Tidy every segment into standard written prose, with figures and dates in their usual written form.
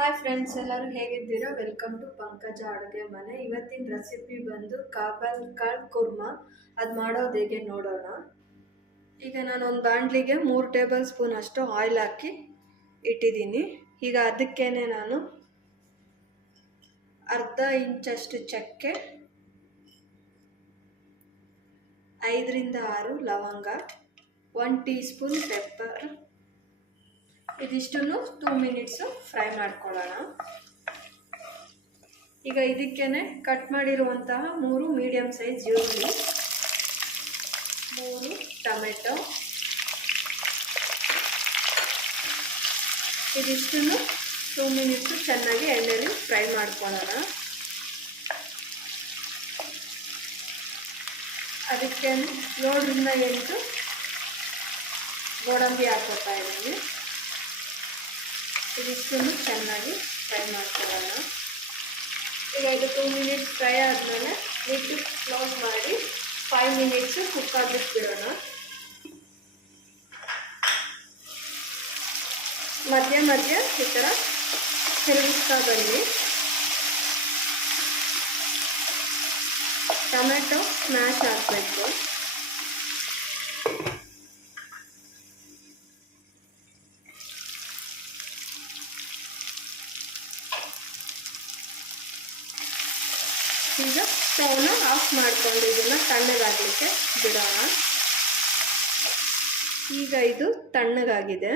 Hi friends, ಎಲ್ಲರೂ ಹೇಗಿದ್ದೀರಾ? Welcome to ಪಂಕಜ ಅಡುಗೆ ಮನೆ. ಇವತ್ತಿನ ರೆಸಿಪಿ ಬಂದು ಕಾಬಲ್ ಕಾಳು ಕುರ್ಮಾ. ಅದು ಮಾಡೋದು ಹೇಗೆ ನೋಡೋಣ. ಈಗ ನಾನು ಒಂದು ಬಾಣಲಿಗೆ 3 ಟೇಬಲ್ ಸ್ಪೂನ್ ಅಷ್ಟು ಆಯಿಲ್ ಹಾಕಿ ಇಟ್ಟಿದ್ದೀನಿ. ಈಗ ಅದಕ್ಕೇನೆ ನಾನು ಅರ್ಧ ಇಂಚಷ್ಟು ಚಕ್ಕೆ, 5 ರಿಂದ 6 ಲವಂಗ, 1 ಟೀ ಸ್ಪೂನ್ ಪೆಪ್ಪರ್, ಇದಿಷ್ಟನ್ನು 2 ಮಿನಿಟ್ಸು ಫ್ರೈ ಮಾಡ್ಕೊಳ್ಳೋಣ. ಈಗ ಇದಕ್ಕೇನೆ ಕಟ್ ಮಾಡಿರುವಂತಹ 3 ಮೀಡಿಯಂ ಸೈಜ್ ಈರುಳ್ಳಿ, 3 ಟೊಮೆಟೊ, ಇದಿಷ್ಟನ್ನು 2 ಮಿನಿಟ್ಸು ಚೆನ್ನಾಗಿ ಎಣ್ಣೆಯಲ್ಲಿ ಫ್ರೈ ಮಾಡ್ಕೊಳ್ಳೋಣ. ಅದಕ್ಕೆ 7 ರಿಂದ 8 ಗೋಡಂಬಿ ಹಾಕೋತಾ ಇದ್ದೀನಿ. ಇದಿಷ್ಟನ್ನು ಚೆನ್ನಾಗಿ ಫ್ರೈ ಮಾಡ್ಕೊಳ್ಳೋಣ. ಈಗ ಇದು 2 ಮಿನಿಟ್ಸ್ ಫ್ರೈ ಆದಮೇಲೆ ಲಿಡ್ ಕ್ಲೋಸ್ ಮಾಡಿ 5 ಮಿನಿಟ್ಸು ಕುಕ್ ಆಗಲಿಕ್ಕೆ ಬಿಡೋಣ. ಮಧ್ಯ ಮಧ್ಯ ಈ ಥರ ತಿರುಗಿಸ್ತಾ ಬನ್ನಿ. ಟೊಮೆಟೊ ಸ್ಮ್ಯಾಶ್ ಹಾಕಬೇಕು. ಈಗ ಸ್ಟವ್ನ ಆಫ್ ಮಾಡ್ಕೊಂಡು ಇದನ್ನು ತಣ್ಣಗಾಗಲಿಕ್ಕೆ ಬಿಡೋಣ. ಈಗ ಇದು ತಣ್ಣಗಾಗಿದೆ.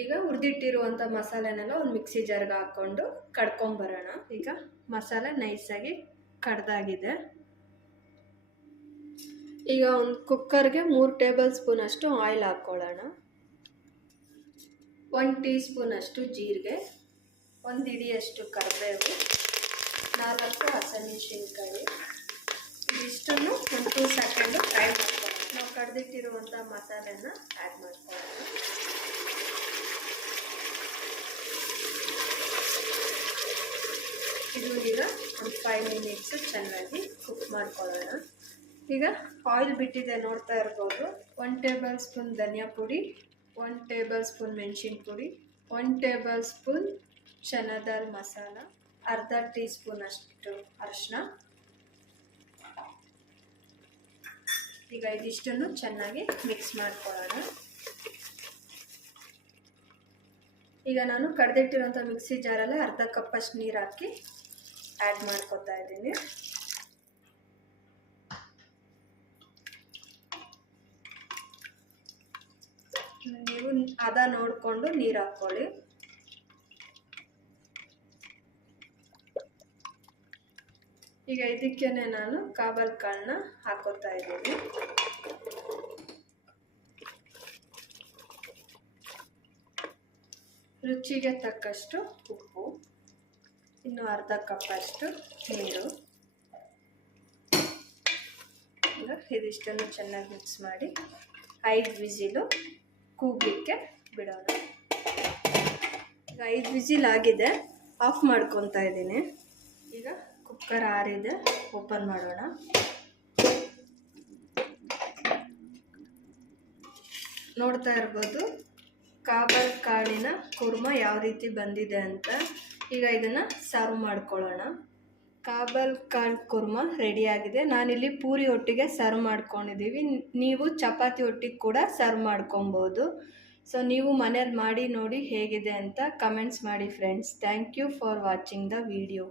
ಈಗ ಹುರಿದಿಟ್ಟಿರುವಂಥ ಮಸಾಲೆನೆಲ್ಲ ಒಂದು ಮಿಕ್ಸಿ ಜಾರ್ಗೆ ಹಾಕ್ಕೊಂಡು ಕಡ್ಕೊಂಬರೋಣ. ಈಗ ಮಸಾಲೆ ನೈಸಾಗಿ ಕಡ್ದಾಗಿದೆ. ಈಗ ಒಂದು ಕುಕ್ಕರ್ಗೆ 3 ಟೇಬಲ್ ಸ್ಪೂನ್ ಅಷ್ಟು ಆಯಿಲ್ ಹಾಕ್ಕೊಳ್ಳೋಣ. 1 ಟೀ ಸ್ಪೂನ್ ಅಷ್ಟು ಜೀರಿಗೆ, 1 ಹಿಡಿಯಷ್ಟು ಕರಿಬೇವು, 4 ಹಸಿಮೆಣಸಿನ್ಕಾಯಿ, ಇದಿಷ್ಟನ್ನು 1-2 ಸೆಕೆಂಡು ಫ್ರೈ ಮಾಡ್ಕೊಳ್ಳೋಣ. ನಾವು ಕಡ್ದಿಟ್ಟಿರುವಂಥ ಮಸಾಲೆನ ಆ್ಯಡ್ ಮಾಡ್ಕೊಳ್ಳೋಣ. ಇದು ಈಗ ಒಂದು 5 ಮಿನಿಟ್ಸು ಚೆನ್ನಾಗಿ ಕುಕ್ ಮಾಡ್ಕೊಳ್ಳೋಣ. ಈಗ ಆಯಿಲ್ ಬಿಟ್ಟಿದೆ, ನೋಡ್ತಾ ಇರ್ಬೋದು. 1 ಟೇಬಲ್ ಸ್ಪೂನ್ ಧನಿಯಾ ಪುಡಿ, 1 ಟೇಬಲ್ ಸ್ಪೂನ್ ಮೆಣಸಿನ ಪುಡಿ, 1 ಟೇಬಲ್ ಸ್ಪೂನ್ ಚನಾ ದಾಲ್ ಮಸಾಲ, ಅರ್ಧ ಟೀ ಸ್ಪೂನ್ ಅಷ್ಟು ಅರಿಶಿನ. ಈಗ ಇದಿಷ್ಟನ್ನು ಚೆನ್ನಾಗಿ ಮಿಕ್ಸ್ ಮಾಡ್ಕೊಳ್ಳೋಣ. ಈಗ ನಾನು ಕಡ್ದಿಟ್ಟಿರೋಂಥ ಮಿಕ್ಸಿ ಜಾರಲ್ಲೇ ಅರ್ಧ ಕಪ್ಪಷ್ಟು ನೀರು ಹಾಕಿ ಆ್ಯಡ್ ಮಾಡ್ಕೊತಾ ಇದ್ದೀನಿ. ನೀವು ಅದ ನೋಡಿಕೊಂಡು ನೀರು ಹಾಕ್ಕೊಳ್ಳಿ. ಈಗ ಇದಕ್ಕೇನೆ ನಾನು ಕಾಬಲ್ ಕಾಳನ್ನ ಹಾಕೋತಾ ಇದ್ದೀನಿ. ರುಚಿಗೆ ತಕ್ಕಷ್ಟು ಉಪ್ಪು, ಇನ್ನು ಅರ್ಧ ಕಪ್ಪಷ್ಟು ನೀರು. ಈಗ ಇದಿಷ್ಟನ್ನು ಚೆನ್ನಾಗಿ ಮಿಕ್ಸ್ ಮಾಡಿ 5 ವಿಸಿಲು ಕೂಗಲಿಕ್ಕೆ ಬಿಡೋಣ. ಈಗ 5 ವಿಸಿಲ್ ಆಗಿದೆ, ಆಫ್ ಮಾಡ್ಕೊತಾ ಇದ್ದೀನಿ. ಈಗ ಕುಕ್ಕರ್ ಆರಿದೆ, ಓಪನ್ ಮಾಡೋಣ. ನೋಡ್ತಾ ಇರ್ಬೋದು ಕಾಬಲ್ ಕಾಳಿನ ಕುರ್ಮಾ ಯಾವ ರೀತಿ ಬಂದಿದೆ ಅಂತ. ಈಗ ಇದನ್ನು ಸರ್ವ್ ಮಾಡ್ಕೊಳ್ಳೋಣ. ಕಾಬಲ್ ಕಾಳು ಕುರ್ಮಾ ರೆಡಿಯಾಗಿದೆ. ನಾನಿಲ್ಲಿ ಪೂರಿ ಒಟ್ಟಿಗೆ ಸರ್ವ್ ಮಾಡ್ಕೊಂಡಿದ್ದೀವಿ. ನೀವು ಚಪಾತಿ ಒಟ್ಟಿಗೆ ಕೂಡ ಸರ್ವ್ ಮಾಡ್ಕೊಬೋದು. ಸೊ ನೀವು ಮನೇಲಿ ಮಾಡಿ ನೋಡಿ ಹೇಗಿದೆ ಅಂತ ಕಮೆಂಟ್ಸ್ ಮಾಡಿ friends. Thank you for watching the video.